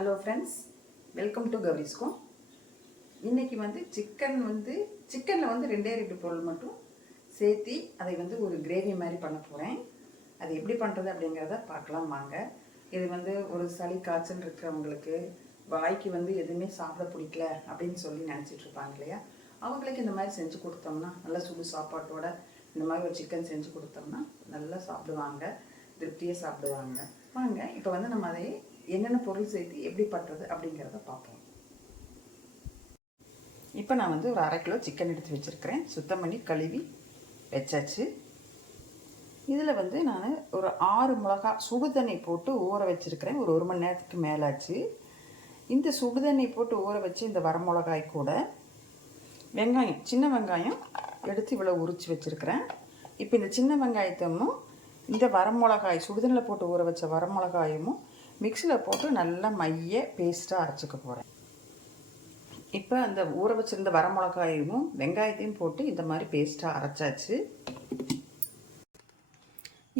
Hello friends welcome to Gowrisco இன்னைக்கு வந்து chicken வந்து சிக்கனில் வந்து ரெண்டே ரெண்டு பொருள் மட்டும் சேர்த்தி அதை வந்து ஒரு கிரேவி மாதிரி பண்ண போகிறேன் அது எப்படி பண்ணுறது அப்படிங்கிறத பார்க்கலாம் வாங்க. இது வந்து ஒரு சளி காய்ச்சல் இருக்கிறவங்களுக்கு வாய்க்கு வந்து எதுவுமே சாப்பிட பிடிக்கல அப்படின்னு சொல்லி நினச்சிட்டு இருப்பாங்க இல்லையா? அவங்களுக்கு இந்த மாதிரி செஞ்சு கொடுத்தோம்னா நல்லா சுடு சாப்பாட்டோட இந்த மாதிரி ஒரு சிக்கன் செஞ்சு கொடுத்தோம்னா நல்லா சாப்பிடுவாங்க திருப்தியாக சாப்பிடுவாங்க. வாங்க இப்போ வந்து நம்ம அதை என்னென்ன பொருள் சேர்த்து எப்படி பண்ணுறது அப்படிங்கிறத பார்ப்போம். இப்போ நான் வந்து ஒரு அரை கிலோ சிக்கன் எடுத்து வச்சுருக்கிறேன். சுத்தம் பண்ணி கழுவி வச்சாச்சு. இதில் வந்து நான் ஒரு ஆறு மிளகா சுடு தண்ணி போட்டு ஊற வச்சுருக்கிறேன். ஒரு ஒரு மணி நேரத்துக்கு மேலாச்சு. இந்த சுடு தண்ணி போட்டு ஊற வச்சு இந்த வரமிளகாய் கூட வெங்காயம் சின்ன வெங்காயம் எடுத்து இவ்வளோ உரித்து வச்சுருக்கிறேன். இப்போ இந்த சின்ன வெங்காயத்தமும் இந்த வரமிளகாய் சுடுதண்ணில் போட்டு ஊற வச்ச வரமிளகாயமும் மிக்சியில் போட்டு நல்லா மைய பேஸ்ட்டாக அரைச்சிக்க போகிறேன் இப்போ அந்த ஊற வச்சிருந்த வரமிளகாயும் வெங்காயத்தையும் போட்டு இந்த மாதிரி பேஸ்ட்டாக அரைச்சாச்சு.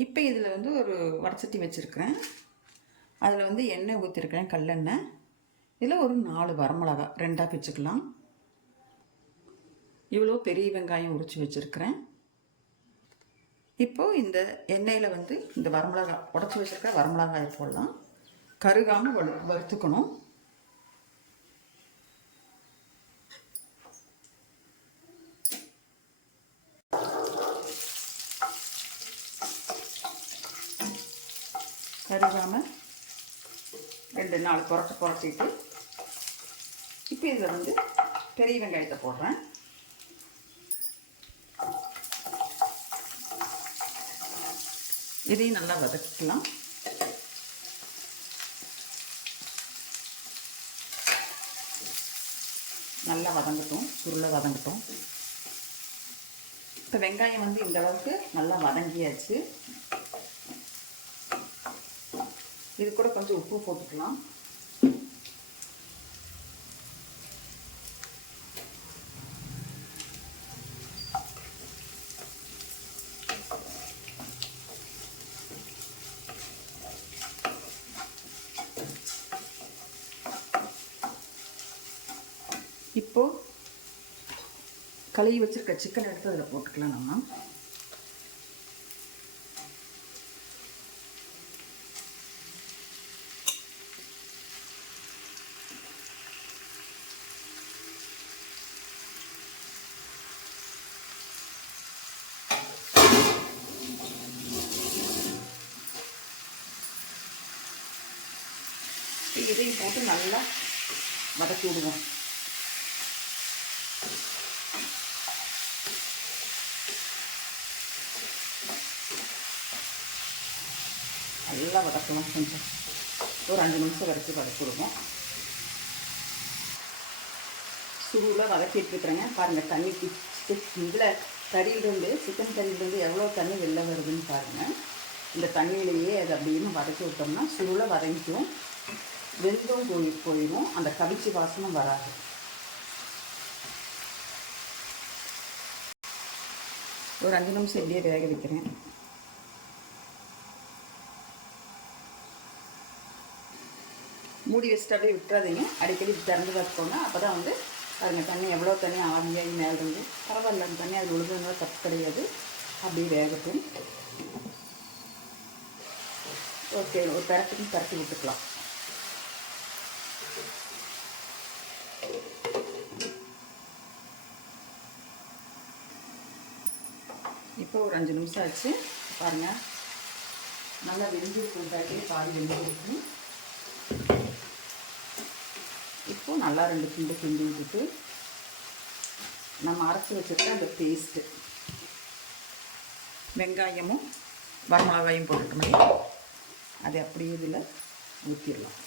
இப்போ இதில் வந்து ஒரு வடச்சட்டி வச்சுருக்கிறேன். அதில் வந்து எண்ணெய் ஊற்றிருக்கிறேன் கல்லெண்ணெய். இதில் ஒரு நாலு வரமிளகா ரெண்டாக பிச்சுக்கலாம். இவ்வளோ பெரிய வெங்காயம் உரித்து வச்சுருக்கிறேன். இப்போது இந்த எண்ணெயில் வந்து இந்த வரமிளகா உடச்சி வச்சுருக்க வரமிளகாயை போடலாம். கருகாமல் வறு வறுத்துக்கணும். கருகாமல் ரெண்டு நாலு புரட்டு புரட்டிட்டு இப்போ இதில் வந்து பெரிய வெங்காயத்தை போடுறேன். இதையும் நல்லா வதக்கலாம் நல்லா வதங்கட்டும் சுருளை வதங்கட்டும். இப்போ வெங்காயம் வந்து இந்த அளவுக்கு நல்லா வதங்கியாச்சு. இது கூட கொஞ்சம் உப்பு போட்டுக்கலாம். இப்போ கழுவி வச்சிருக்க சிக்கன் எடுத்து அதில் போட்டுக்கலாம் நம்ம. இதையும் போட்டு நல்லா வதக்கி விடுவோம். நல்லா வதக்கணும் கொஞ்சம். ஒரு அஞ்சு நிமிஷம் வரைக்கும் வதக்கிடுவோம் சுருவில் வதக்கிட்டு இருக்கிறேங்க பாருங்கள் தண்ணி இதில் கறியிலேருந்து சிக்கன் கறியிலேருந்து எவ்வளோ தண்ணி வெளில வருதுன்னு பாருங்கள் இந்த தண்ணியிலேயே அது அப்படின்னு வதக்கி விட்டோம்னா சுருவில் வதங்கிக்கும். வெந்தும் போய் போயிடும் அந்த கவிச்சி வாசனை வராது. ஒரு அஞ்சு நிமிஷம் இப்படியே வேக வைக்கிறேன். மூடி வச்சுட்டு அப்படியே விட்டுறாதீங்க. அடிக்கடி திறந்து பார்த்துக்கோங்க. அப்போ தான் வந்து பாருங்கள் தண்ணி எவ்வளோ தண்ணி ஆவியாகி மேலே இருந்து. பரவாயில்ல அந்த தண்ணி அது விழுந்ததுனால தப்பு கிடையாது. அப்படியே வேகட்டும். ஓகே ஒரு பரட்டுக்கும் பரட்டி விட்டுக்கலாம். இப்போ ஒரு அஞ்சு நிமிஷம் ஆச்சு. பாருங்கள் நல்லா வெந்திருக்கும் பேக்கே பாதி வெந்திருக்கு இப்போ நல்லா ரெண்டு கிண்டு கிண்டி விட்டுட்டு நம்ம அரைச்சி வச்சுருக்க அந்த பேஸ்ட்டு வெங்காயமும் வரமிளகாயும் போட்டுக்கணும் அது அப்படியே இதில் ஊற்றிடலாம்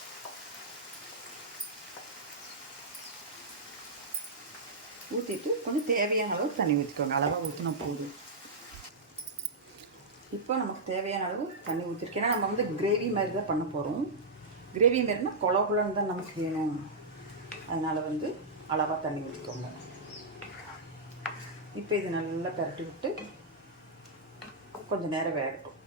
ஊற்றிட்டு கொஞ்சம் தேவையான அளவு தண்ணி ஊற்றிக்கோங்க அளவாக ஊற்றினா போதும். இப்போ நமக்கு தேவையான அளவு தண்ணி ஊற்றிருக்கேன் ஏன்னா நம்ம வந்து கிரேவி மாதிரி தான் பண்ண போகிறோம் கிரேவி மாரினா குழகுலன்னு தான் நமக்கு வேணும். அதனால் வந்து அளவாக தண்ணி ஊற்றிக்கோங்க இப்போ இது நல்லா பரட்டி விட்டு கொஞ்சம் நேரம் வேகட்டும்.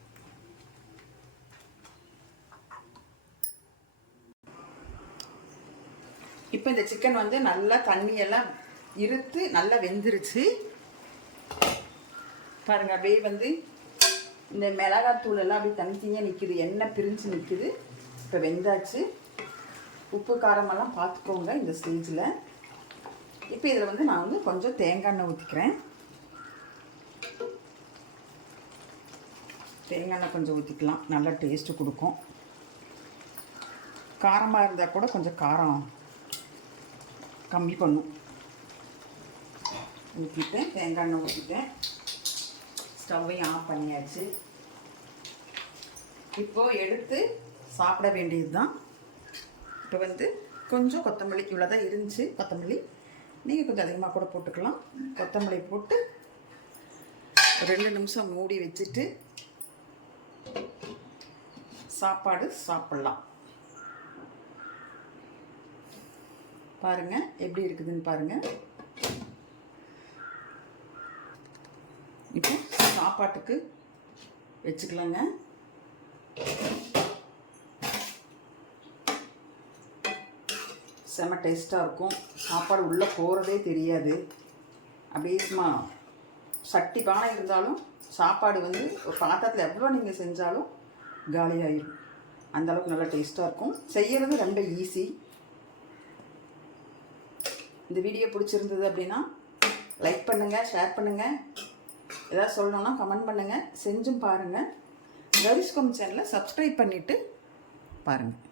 இப்போ இந்த சிக்கன் வந்து நல்லா தண்ணியெல்லாம் இருத்து நல்லா வெந்துருச்சு. பாருங்க அப்படியே வந்து இந்த மிளகாத்தூள் எல்லாம் அப்படியே தனித்தனியாக நிற்கிது எண்ணெய் பிரிஞ்சு நிற்கிது இப்போ வெந்தாச்சு. உப்பு காரமெல்லாம் பார்த்துக்கோங்க இந்த ஸ்டேஜில் இப்போ இதில் வந்து நான் வந்து கொஞ்சம் தேங்காய் எண்ணெய் ஊற்றிக்கிறேன் தேங்காய் எண்ணெய் கொஞ்சம் ஊற்றிக்கலாம் நல்லா டேஸ்ட்டு கொடுக்கும். காரமாக இருந்தால் கூட கொஞ்சம் காரம் கம்மி பண்ணும். ஊற்றிட்டேன் தேங்காய் எண்ணெய் ஊற்றிட்டேன் ஸ்டவ்வையும் ஆஃப் பண்ணியாச்சு. இப்போது எடுத்து சாப்பிட வேண்டியது தான் இப்போ வந்து கொஞ்சம் கொத்தமல்லி இவ்வளோ தான் இருந்துச்சு. கொத்தமல்லி. நீங்கள் கொஞ்சம் அதிகமாக கூட போட்டுக்கலாம். கொத்தமல்லி போட்டு ரெண்டு நிமிஷம் மூடி வச்சுட்டு சாப்பாடு சாப்பிட்லாம். பாருங்க எப்படி இருக்குதுன்னு பாருங்கள் இப்போ சாப்பாட்டுக்கு வச்சுக்கலாங்க. செம டேஸ்ட்டாக இருக்கும். சாப்பாடு உள்ளே போகிறதே தெரியாது. அப்படியே சும்மா சட்டி பானை இருந்தாலும் சாப்பாடு வந்து ஒரு பாத்திரத்தில் எவ்வளோ நீங்கள் செஞ்சாலும் காலியாயிடும் அந்த அளவுக்கு நல்லா டேஸ்ட்டாக இருக்கும். செய்கிறது ரொம்ப ஈஸி. இந்த வீடியோ பிடிச்சிருந்தது அப்படின்னா லைக் பண்ணுங்கள் ஷேர் பண்ணுங்கள் ஏதாவது சொல்லணும்னா கமெண்ட் பண்ணுங்கள் செஞ்சும் பாருங்கள் கரிஷ்கம் சேனலை சப்ஸ்கிரைப் பண்ணிவிட்டு பாருங்கள்